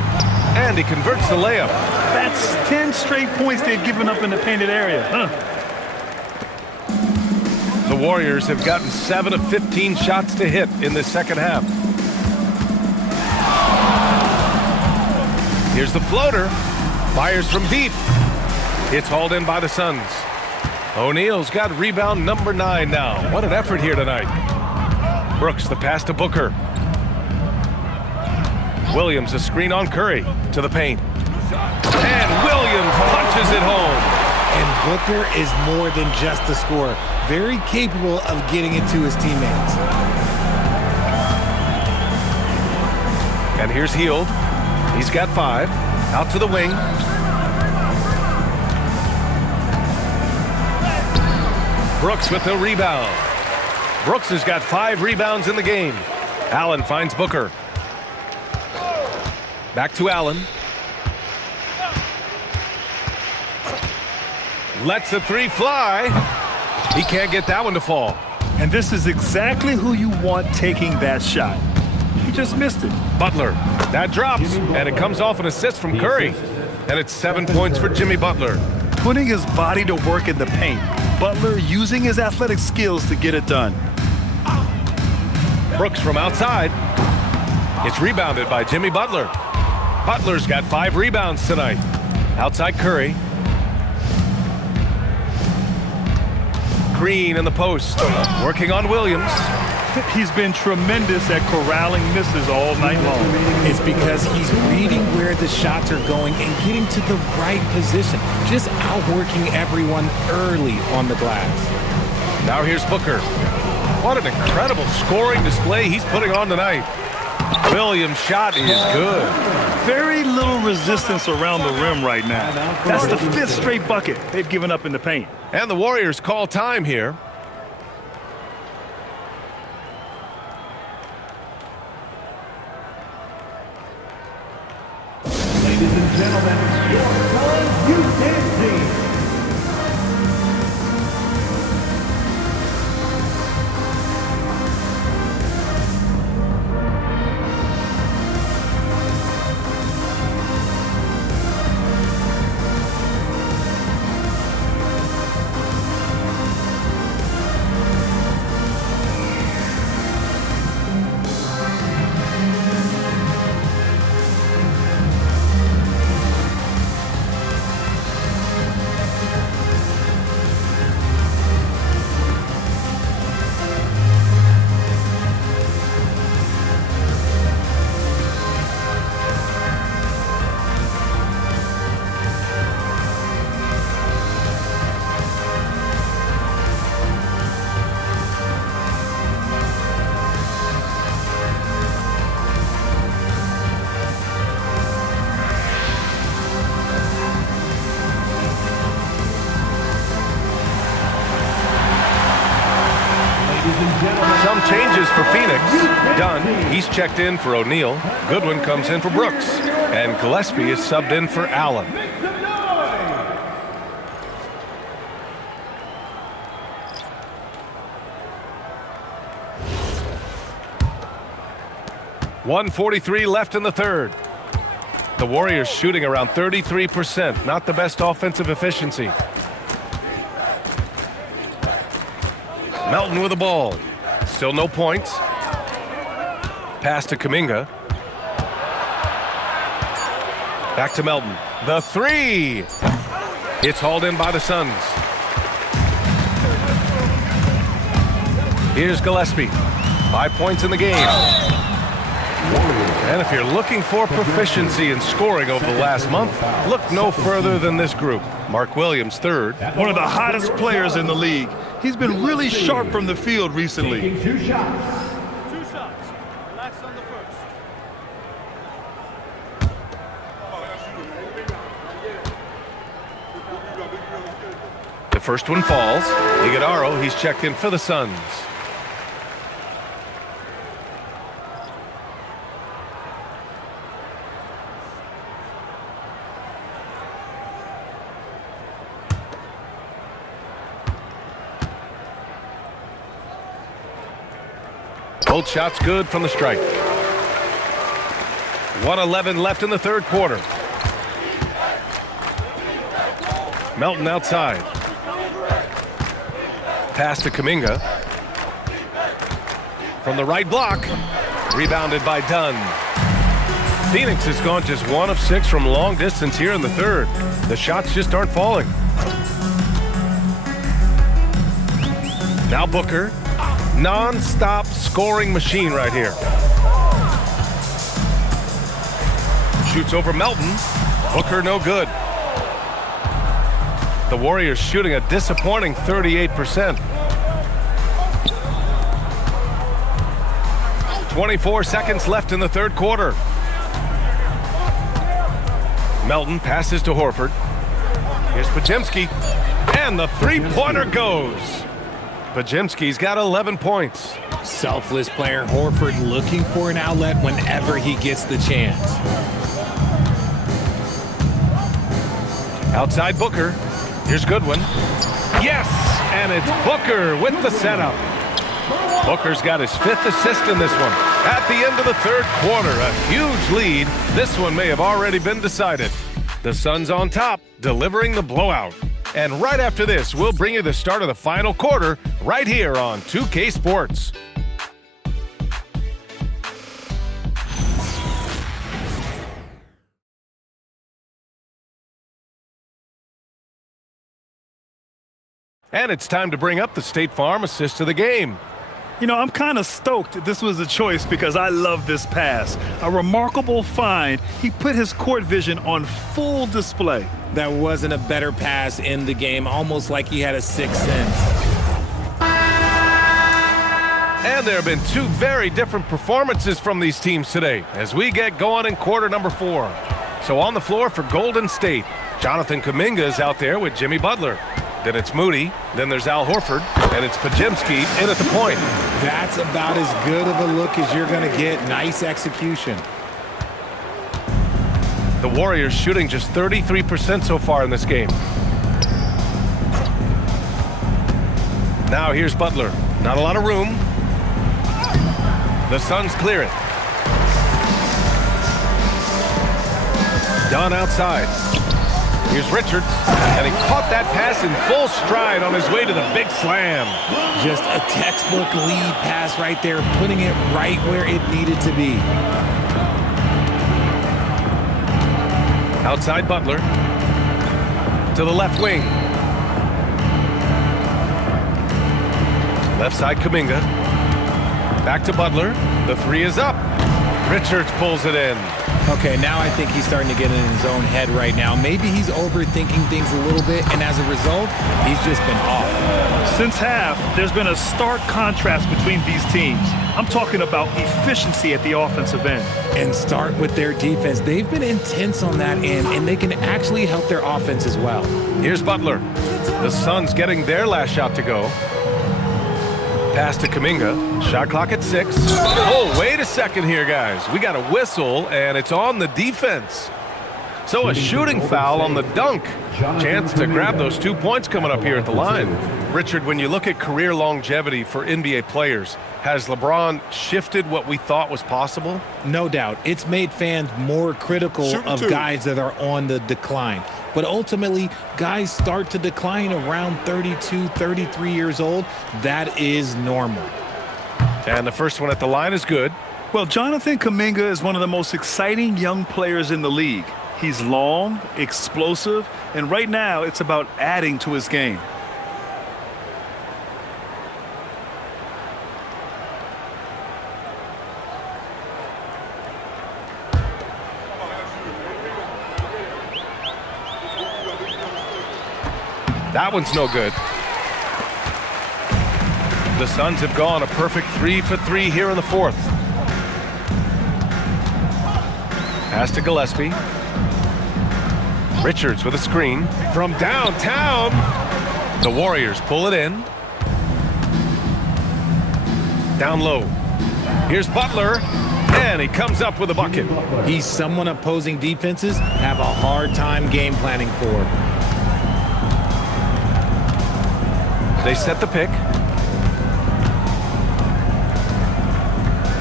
And he converts the layup. That's 10 straight points they've given up in the painted area. The Warriors have gotten 7 of 15 shots to hit in the second half. Here's the floater. Fires from deep. It's hauled in by the Suns. O'Neal's got rebound number 9 now. What an effort here tonight. Brooks, the pass to Booker. Williams, a screen on Curry. To the paint. And Williams punches it home. And Booker is more than just a scorer. Very capable of getting it to his teammates. And here's Hield. He's got 5. Out to the wing. Brooks with the rebound. Brooks has got 5 rebounds in the game. Allen finds Booker. Back to Allen. Lets the 3 fly. He can't get that one to fall. And this is exactly who you want taking that shot. He just missed it. Butler. That drops, and it comes off an assist from Curry. And it's 7 points for Jimmy Butler. Putting his body to work in the paint. Butler using his athletic skills to get it done. Brooks from outside. It's rebounded by Jimmy Butler. Butler's got 5 rebounds tonight. Outside Curry. Green in the post. Working on Williams. He's been tremendous at corralling misses all night long. It's because he's reading where the shots are going and getting to the right position. Just outworking everyone early on the glass. Now here's Booker. What an incredible scoring display he's putting on tonight. Williams' shot is good. Very little resistance around the rim right now. That's the 5th straight bucket they've given up in the paint. And the Warriors call time here. Ladies and gentlemen, your Suns Houston team. Some changes for Phoenix. Dunn, he's checked in for O'Neal. Goodwin comes in for Brooks. And Gillespie is subbed in for Allen. .143 left in the third. The Warriors shooting around 33%. Not the best offensive efficiency. Melton with the ball. Still no points. Pass to Kuminga. Back to Melton. The three. It's hauled in by the Suns. Here's Gillespie. 5 points in the game. And if you're looking for proficiency in scoring over the last month, look no further than this group. Mark Williams, third. One of the hottest players in the league. He's been really sharp from the field recently. Taking 2 shots. Relax on the first. The first one falls. Iguodala, he's checked in for the Suns. Both shots good from the strike. 1:11 left in the third quarter. Melton outside. Pass to Kuminga. From the right block. Rebounded by Dunn. Phoenix has gone just 1 of 6 from long distance here in the third. The shots just aren't falling. Now Booker. Non-stop scoring machine right here. Shoots over Melton. Booker no good. The Warriors shooting a disappointing 38%. 24 seconds left in the third quarter. Melton passes to Horford. Here's Podziemski. And the three-pointer goes. Podziemski's got 11 points. Selfless player Horford looking for an outlet whenever he gets the chance. Outside Booker. Here's Goodwin. Yes! And it's Booker with the setup. Booker's got his 5th assist in this one. At the end of the third quarter, a huge lead. This one may have already been decided. The Suns on top, delivering the blowout. And right after this, we'll bring you the start of the final quarter right here on 2K Sports. And it's time to bring up the State Farm assist of the game. You know, I'm kind of stoked this was a choice because I love this pass. A remarkable find. He put his court vision on full display. That wasn't a better pass in the game, almost like he had a sixth sense. And there have been two very different performances from these teams today as we get going in quarter number 4. So on the floor for Golden State, Jonathan Kuminga is out there with Jimmy Butler. Then it's Moody, then there's Al Horford, and it's Pajimski in at the point. That's about as good of a look as you're going to get. Nice execution. The Warriors shooting just 33% so far in this game. Now here's Butler. Not a lot of room. The Suns clear it. Dunn outside. Here's Richards, and he caught that pass in full stride on his way to the big slam. Just a textbook lead pass right there, putting it right where it needed to be. Outside Butler. To the left wing. Left side Kuminga. Back to Butler. The three is up. Richards pulls it in. Okay, now I think he's starting to get in his own head right now. Maybe he's overthinking things a little bit, and as a result, he's just been off. Since half, there's been a stark contrast between these teams. I'm talking about efficiency at the offensive end. And start with their defense. They've been intense on that end, and they can actually help their offense as well. Here's Butler. The Suns getting their last shot to go. Pass to Kuminga. Shot clock at 6. Oh, wait a second here, guys. We got a whistle, and it's on the defense. So a shooting foul on the dunk. Chance to grab those 2 points coming up here at the line. Richard, when you look at career longevity for NBA players, has LeBron shifted what we thought was possible? No doubt. It's made fans more critical of guys that are on the decline. But ultimately, guys start to decline around 32, 33 years old. That is normal. And the first one at the line is good. Well, Jonathan Kuminga is one of the most exciting young players in the league. He's long, explosive, and right now it's about adding to his game. That one's no good. The Suns have gone a perfect 3 for 3 here in the fourth. Pass to Gillespie. Richards with a screen from downtown. The Warriors pull it in. Down low. Here's Butler, and he comes up with a bucket. He's someone opposing defenses have a hard time game planning for. They set the pick.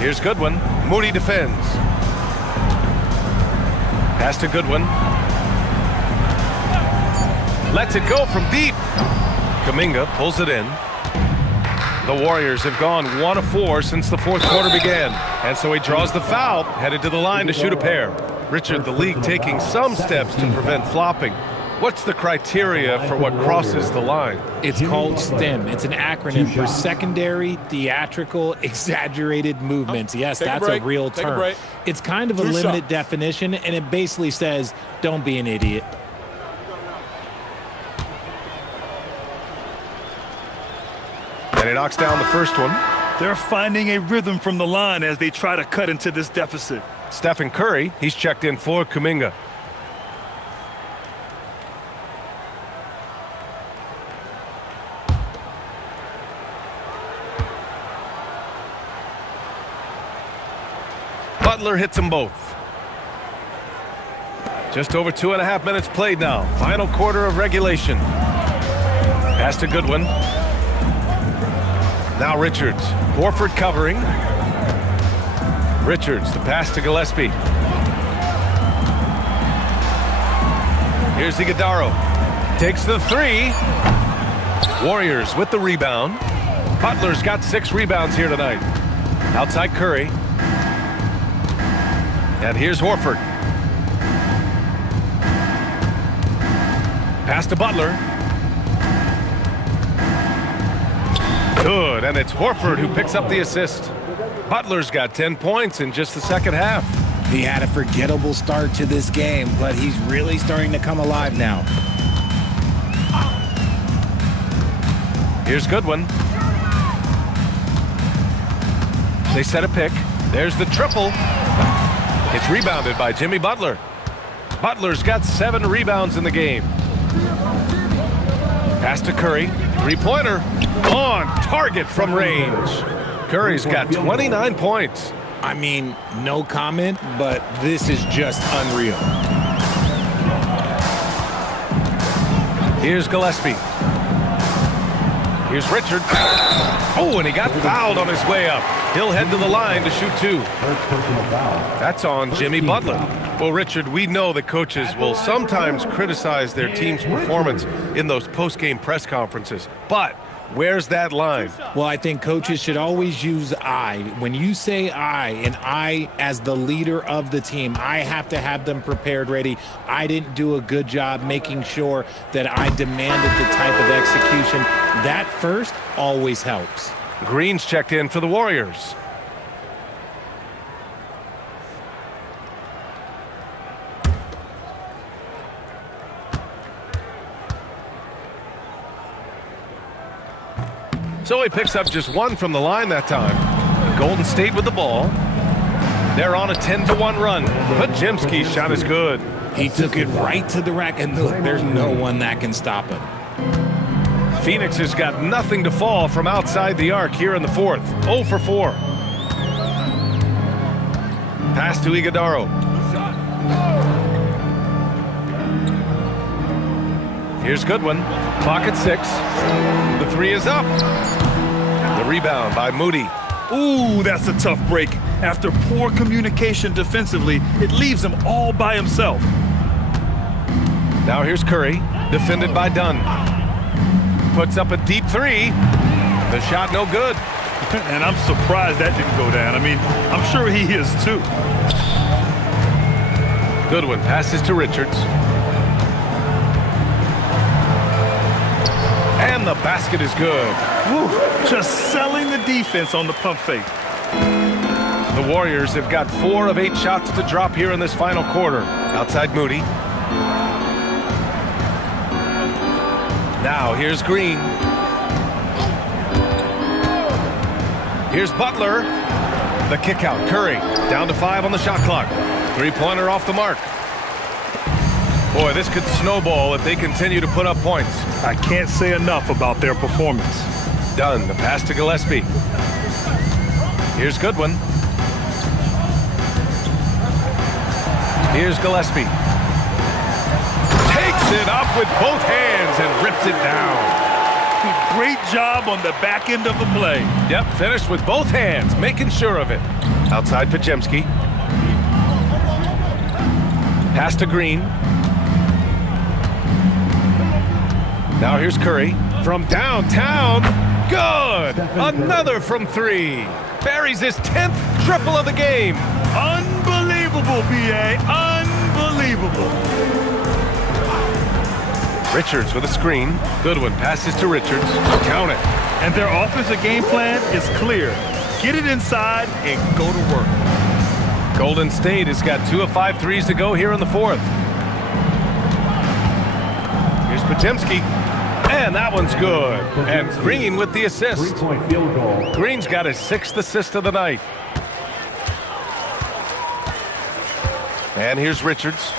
Here's Goodwin. Moody defends. Pass to Goodwin. Lets it go from deep. Kuminga pulls it in. The Warriors have gone 1 of 4 since the fourth quarter began. And so he draws the foul, headed to the line to shoot a pair. Richard, the league taking some steps to prevent flopping. What's the criteria for what crosses the line? It's called STEM. It's an acronym for secondary, theatrical, exaggerated movements. Yes, that's a real term. It's kind of a limited definition, and it basically says, don't be an idiot. And he knocks down the first one. They're finding a rhythm from the line as they try to cut into this deficit. Stephen Curry, he's checked in for Kuminga. Butler hits them both. Just over 2.5 minutes played now. Final quarter of regulation. Pass to Goodwin. Now Richards. Horford covering. Richards, the pass to Gillespie. Here's Iguodala. Takes the 3. Warriors with the rebound. Butler's got 6 rebounds here tonight. Outside Curry. And here's Horford. Pass to Butler. Good, and it's Horford who picks up the assist. Butler's got 10 points in just the second half. He had a forgettable start to this game, but he's really starting to come alive now. Here's Goodwin. They set a pick. There's the triple. It's rebounded by Jimmy Butler. Butler's got 7 rebounds in the game. Pass to Curry. Three-pointer. On target from range. Curry's got 29 points. I mean, no comment, but this is just unreal. Here's Gillespie. Here's Richards. Oh, and he got fouled on his way up. He'll head to the line to shoot 2. That's on Jimmy Butler. Well, Richard, we know that coaches will sometimes criticize their team's performance in those post-game press conferences. But where's that line? Well, I think coaches should always use I. When you say I, and I as the leader of the team, I have to have them prepared, ready. I didn't do a good job making sure that I demanded the type of execution. That first always helps. Green's checked in for the Warriors. So he picks up just 1 from the line that time. Golden State with the ball. They're on a 10-1 run. Podziemski's shot is good. He took it right to the rack, and look, there's no one that can stop him. Phoenix has got nothing to fall from outside the arc here in the 4th. 0 for 4. Pass to Iguodaro. Here's Goodwin. Clock at 6. The 3 is up. The rebound by Moody. Ooh, that's a tough break. After poor communication defensively, it leaves him all by himself. Now here's Curry, defended by Dunn. Puts up a deep 3. The shot no good. And I'm surprised that didn't go down. I mean, I'm sure he is too. Goodwin passes to Richards. And the basket is good. Woo, just selling the defense on the pump fake. The Warriors have got 4 of 8 shots to drop here in this final quarter. Outside Moody. Now here's Green. Here's Butler. The kick out. Curry down to 5 on the shot clock. 3-pointer off the mark. Boy, this could snowball if they continue to put up points. I can't say enough about their performance. Dunn, the pass to Gillespie. Here's Goodwin. Here's Gillespie. Takes it up with both hands and rips it down. Great job on the back end of the play. Yep, finished with both hands, making sure of it. Outside Podziemski. Pass to Green. Now here's Curry from downtown. Good! Another from 3. Buries his 10th triple of the game. Unbelievable, B.A. Unbelievable. Richards with a screen. Goodwin passes to Richards. Count it. And their offensive game plan is clear. Get it inside and go to work. Golden State has got 2 of 5 threes to go here in the 4th. Here's Podziemski. And that one's good. And Green with the assist. 3-point field goal. Green's got his 6th assist of the night. And here's Richards.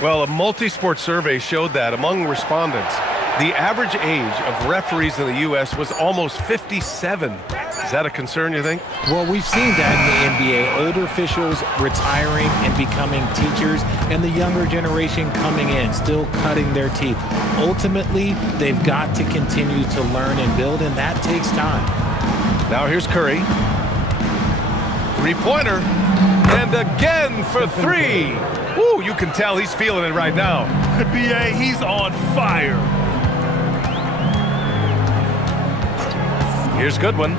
Well, a multi-sport survey showed that among respondents, the average age of referees in the U.S. was almost 57. Is that a concern, you think? Well, we've seen that in the NBA. Older officials retiring and becoming teachers, and the younger generation coming in, still cutting their teeth. Ultimately, they've got to continue to learn and build, and that takes time. Now here's Curry. 3-pointer. And again for 3. Ooh, you can tell he's feeling it right now. B.A., he's on fire. Here's Goodwin.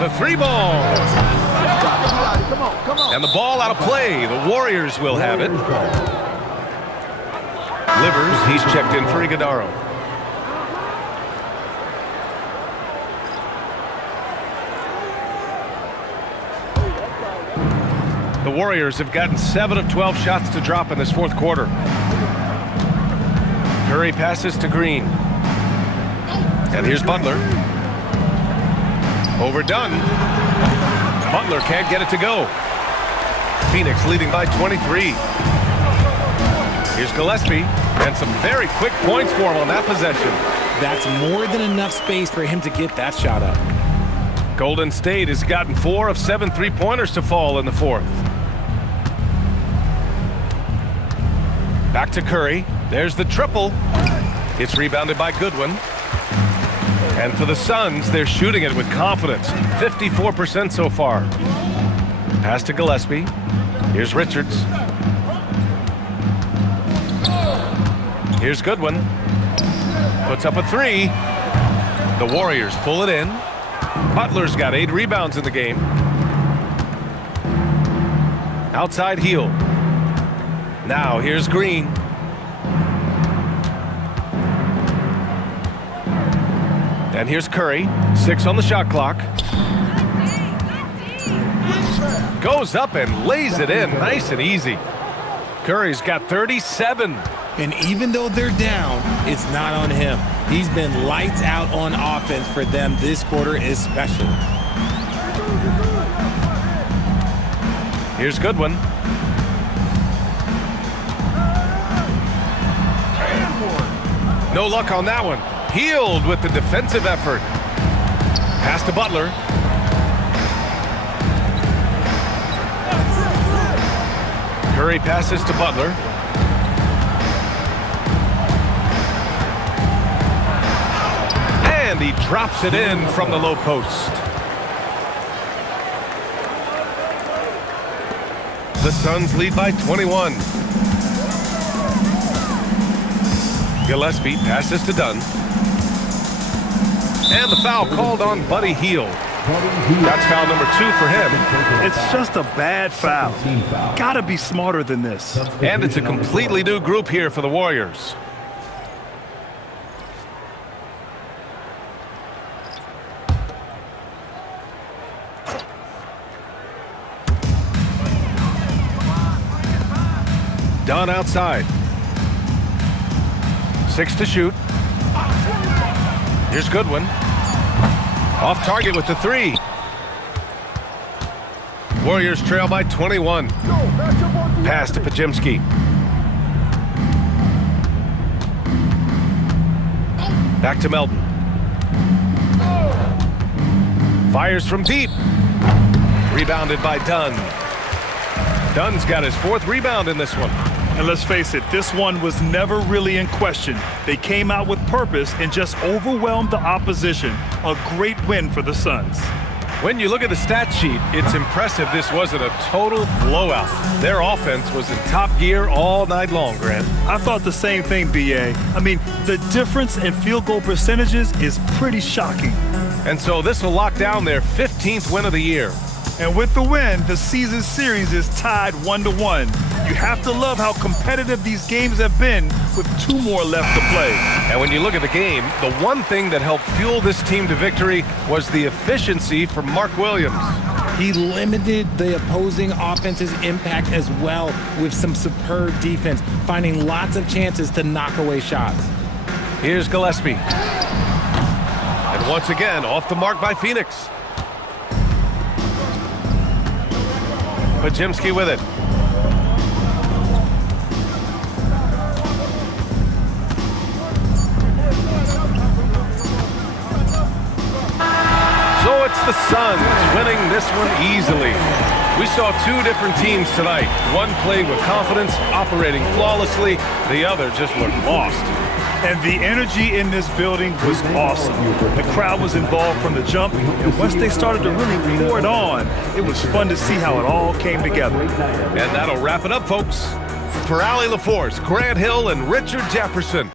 The 3-ball. And the ball out of play. The Warriors will have it. Livers, he's checked in for Iguodaro. The Warriors have gotten 7 of 12 shots to drop in this 4th quarter. Curry passes to Green. And here's Butler. Overdone. Butler can't get it to go. Phoenix leading by 23. Here's Gillespie, and some very quick points for him on that possession. That's more than enough space for him to get that shot up. Golden State has gotten 4 of 7 3-pointers to fall in the fourth. Back to Curry. There's the triple. It's rebounded by Goodwin. And for the Suns, they're shooting it with confidence. 54% so far. Pass to Gillespie. Here's Richards. Here's Goodwin. Puts up a 3. The Warriors pull it in. Butler's got 8 rebounds in the game. Outside heel. Now here's Green. And here's Curry. 6 on the shot clock. Goes up and lays it in nice and easy. Curry's got 37. And even though they're down, it's not on him. He's been lights out on offense for them this quarter especially. Here's Goodwin. No luck on that one. Healed with the defensive effort. Pass to Butler. Curry passes to Butler. And he drops it in from the low post. The Suns lead by 21. Gillespie passes to Dunn. And the foul called on Buddy Hield. That's foul number 2 for him. It's just a bad foul. Gotta be smarter than this. And it's a completely new group here for the Warriors. Dunn outside. 6 to shoot. Here's Goodwin. Off target with the 3. Warriors trail by 21. Pass to Pajemski. Back to Melton. Fires from deep. Rebounded by Dunn. Dunn's got his 4th rebound in this one. And let's face it, this one was never really in question. They came out with purpose and just overwhelmed the opposition. A great win for the Suns. When you look at the stat sheet, it's impressive this wasn't a total blowout. Their offense was in top gear all night long, Grant. I thought the same thing, B.A. I mean, the difference in field goal percentages is pretty shocking. And so this will lock down their 15th win of the year. And with the win, the season series is tied 1-1. You have to love how competitive these games have been with 2 more left to play. And when you look at the game, the one thing that helped fuel this team to victory was the efficiency from Mark Williams. He limited the opposing offense's impact as well with some superb defense, finding lots of chances to knock away shots. Here's Gillespie. And once again, off the mark by Phoenix. Pajemski with it. So it's the Suns winning this one easily. We saw 2 different teams tonight. One played with confidence, operating flawlessly. The other just looked lost. And the energy in this building was awesome. The crowd was involved from the jump, and once they started to really pour it on, it was fun to see how it all came together. And that'll wrap it up, folks. For Allie LaForce, Grant Hill, and Richard Jefferson.